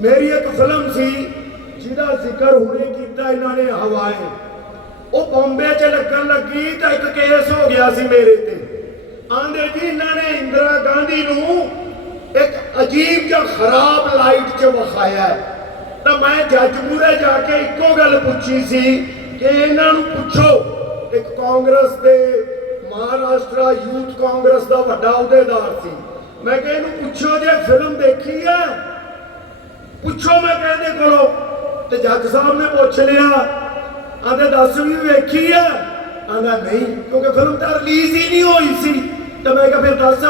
ਮੇਰੀ ਇੱਕ ਫਿਲਮ ਸੀ, ਜਿਹਦਾ ਜ਼ਿਕਰ ਹੁਣੇ ਕੀਤਾ ਇਹਨਾਂ ਨੇ ਹਵਾਏ। ਉਹ ਬੰਬੇ 'ਚ ਲੱਗਣ ਲੱਗੀ ਤਾਂ ਇੱਕ ਕੇਸ ਹੋ ਗਿਆ ਸੀ ਮੇਰੇ ਤੇ। ਆਂਦੇ ਜੀ, ਇਹਨਾਂ ਨੇ ਇੰਦਰਾ ਗਾਂਧੀ ਨੂੰ ਇੱਕ ਅਜੀਬ ਜਿਹਾ ਖਰਾਬ ਲਾਈਟ 'ਚ ਵਿਖਾਇਆ। ਤਾਂ ਮੈਂ ਜੱਜ ਮੂਹਰੇ ਜਾ ਕੇ ਇੱਕੋ ਗੱਲ ਪੁੱਛੀ ਸੀ ਕਿ ਇਹਨਾਂ ਨੂੰ ਪੁੱਛੋ, ਇੱਕ ਕਾਂਗਰਸ ਦੇ ਮਹਾਰਾਸ਼ਟਰ ਯੂਥ ਕਾਂਗਰਸ ਦਾ ਵੱਡਾ ਅਹੁਦੇਦਾਰ ਸੀ। ਮੈਂ ਕਿਹਾ, ਇਹਨੂੰ ਪੁੱਛੋ ਜੇ ਫਿਲਮ ਦੇਖੀ ਹੈ। ਪੁੱਛੋ ਮੈਂ ਕਹਿੰਦੇ ਕੋਲੋਂ ਤੇ ਜੱਜ ਸਾਹਿਬ ਨੇ ਪੁੱਛ ਲਿਆ। ਆਂਦੇ ਦੱਸ ਵੀ ਵੇਖੀ ਆ? ਆਂਦਾ ਨਹੀਂ, ਕਿਉਂਕਿ ਫਿਲਮ ਤਾਂ ਰਿਲੀਜ਼ ਹੀ ਨਹੀਂ ਹੋਈ ਸੀ। ਤੇ ਮੈਂ ਕਿਹਾ, ਫਿਰ ਦੱਸ,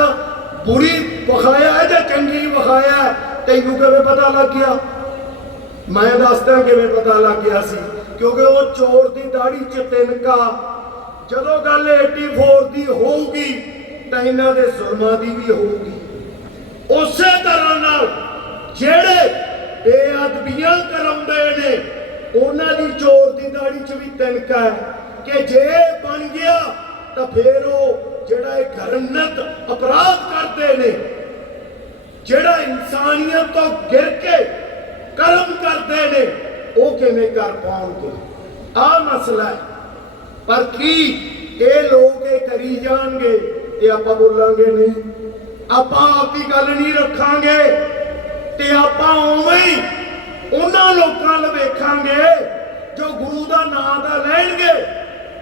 ਬੁਰੀ ਵਿਖਾਇਆ ਹੈ ਜਾਂ ਚੰਗੀ ਵਿਖਾਇਆ ਤੈਨੂੰ ਕਿਵੇਂ ਪਤਾ ਲੱਗ ਗਿਆ? ਮੈਂ ਦੱਸਦਾ ਕਿਵੇਂ ਪਤਾ ਲੱਗ ਗਿਆ ਸੀ। ਕਿਉਂਕਿ ਉਹ ਚੋਰ ਦੀ ਦਾੜੀ 'ਚ ਤਿੰਨਕਾ। ਜਦੋਂ ਗੱਲ 84 ਦੀ ਹੋਊਗੀ, ਤਾਂ ਇਹਨਾਂ ਦੇ ਜ਼ੁਲਮਾਂ ਦੀ ਵੀ ਹੋਊਗੀ। ਉਸੇ ਤਰ੍ਹਾਂ ਨਾਲ ਜਿਹੜੇ ਬੇਅਦਬੀਆਂ ਕਰਾਉਂਦੇ ਨੇ ਉਹਨਾਂ ਦੀ ਚੋਰ ਦੀ ਦਾੜੀ 'ਚ ਵੀ ਤਿਨਕਾ ਹੈ ਕਿ ਜੇ ਬਣ ਗਿਆ ਤਾਂ ਫੇਰ ਉਹ ਜਿਹੜਾ ਇਹ ਘਰਨਤ ਅਪਰਾਧ ਕਰਦੇ ਨੇ, ਜਿਹੜਾ ਇਨਸਾਨੀਅਤ ਤੋਂ ਗਿਰ ਕੇ ਕਰਮ ਕਰਦੇ ਨੇ, ਉਹ ਕਿਵੇਂ ਕਰ ਪਾਉਣਗੇ? ਆ ਮਸਲਾ ਹੈ। ਪਰ ਕੀ ਇਹ ਲੋਕ ਇਹ ਕਰੀ ਜਾਣਗੇ? ਇਹ ਆਪਾਂ ਬੋਲਾਂਗੇ ਨਹੀਂ। ਆਪਾਂ ਆਪਦੀ ਗੱਲ ਨਹੀਂ ਰੱਖਾਂਗੇ। ਤੇ ਆਪਾਂ ਉਵੇਂ ਹੀ ਉਹਨਾਂ ਲੋਕਾਂ ਨੂੰ ਵੇਖਾਂਗੇ ਜੋ ਗੁਰੂ ਦਾ ਨਾਮ ਦਾ ਲੈਣਗੇ।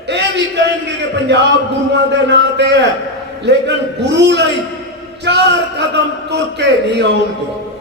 ਇਹ ਵੀ ਕਹਿਣਗੇ ਕਿ ਪੰਜਾਬ ਗੁਰੂਆਂ ਦੇ ਨਾਂ ਤੇ ਹੈ, ਲੇਕਿਨ ਗੁਰੂ ਲਈ ਚਾਰ ਕਦਮ ਤੁਰ ਕੇ ਨਹੀਂ ਆਉਣਗੇ।